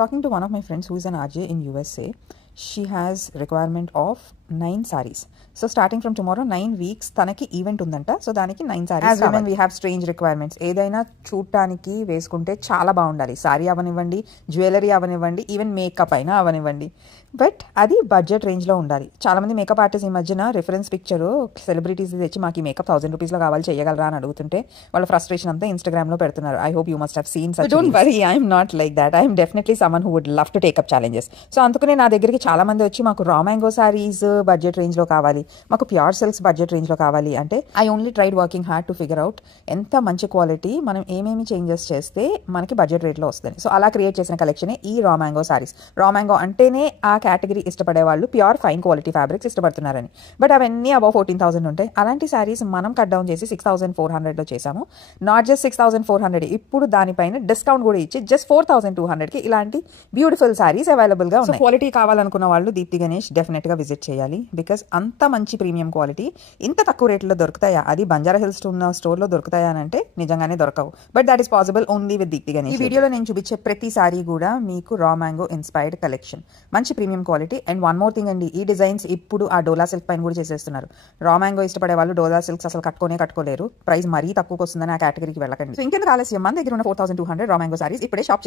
talking to one of my friends who is an RJ in USA. She has requirement of 9 sarees. So starting from tomorrow 9 weeks తనకి event ఉందంట. So దానికి 9 sarees. As women we have strange requirements. ఏదైనా చూడటానికి వేసుకుంటే చాలా బాగుండాలి. Sorry అవనివ్వండి, jewellery అవనివ్వండి, ఈవెన్ మేకప్ అయినా అవనివ్వండి. బట్ అది బడ్జెట్ రేంజ్లో ఉండాలి. చాలామంది మేకప్ ఆర్టిస్ట్ ఈ మధ్యన రిఫరెన్స్ పిక్చర్ సెలబ్రిటీస్ తెచ్చి మాకు ఈ మేకప్ 1000 రూపీస్లో కావాలి, చేయగలరా అని అడుగుతుంటే వాళ్ళ ఫ్రస్ట్రేషన్ అంతా ఇన్స్టాగ్రామ్లో పెడుతున్నారు. I hope you must have seen such. Don't worry, I'm not like that. I'm definitely someone who would love to take up challenges. So అందుకనే నా దగ్గరికి చాలా మంది వచ్చి మాకు రా మ్యాంగో సారీస్ బడ్జెట్ రేంజ్లో కావాలి, మాకు ప్యూర్ సిల్క్స్ బడ్జెట్ రేంజ్లో కావాలి అంటే I only tried working hard to figure out ఎంత మంచి క్వాలిటీ మనం ఏమేమి చేంజెస్ చేస్తే మనకి బడ్జెట్ రేట్లో వస్తుంది. సో అలా క్రియేట్ చేసిన కలెక్షనే ఈ raw mango saris. Raw mango అంటేనే ఆ కేటగిరీ ఇష్టపడే వాళ్ళు ప్యూర్ ఫైన్ క్వాలిటీ ఫ్యాబ్రిక్స్ ఇష్టపడుతున్నారని. బట్ అవన్నీ అబౌవ్ 14,000 ఉంటాయి. అలాంటి సారీస్ మనం కట్ డౌన్ చేసి 6,400లో చేసాము. నాట్ జస్ట్ 6,400, ఇప్పుడు దానిపైన డిస్కౌంట్ కూడా ఇచ్చి జస్ట్ 4,200కి ఇలాంటి బ్యూటిఫుల్ సారీస్ అవైలబుల్గా ఉన్నాయి. క్వాలిటీ కావాలనుకున్న వాళ్ళు దీప్తి గణేష్ డెఫినెట్గా విజిట్ చేయాలి. బికాస్ అంత మంచి ప్రీమియం క్వాలిటీ ఇంత తక్కువ రేట్లో దొరుకుతాయా, అది బంజారా హిల్స్ ఉన్న స్టోర్లో దొరుకుతాయా అని అంటే నిజంగానే దొరకవు. But that is possible only with Deepthi Ganesh. ఈ వీడియోలో నేను చూపించే ప్రతి సారీ కూడా మీకు రా మ్యాంగో ఇన్స్పైర్డ్ కలెక్షన్, మంచి premium quality. And one more thing అండి, ఈ డిజైన్స్ ఇప్పుడు ఆ డోలా సిల్క్ పైన కూడా చేసేస్తున్నారు. రా మ్యాంగో ఇష్టపడే వాళ్ళు డోలా సిల్క్స్ అసలు కట్టుకోలేరు. ప్రైస్ మరీ తక్కువకి వస్తుందని ఆ కేటగిరీకి వెళ్ళకండి. సో ఇంకెందుకు ఆలస్యం, మన దగ్గర ఉన్న 4,200 రా మ్యాంగో సారీస్ ఇప్పుడే షాప్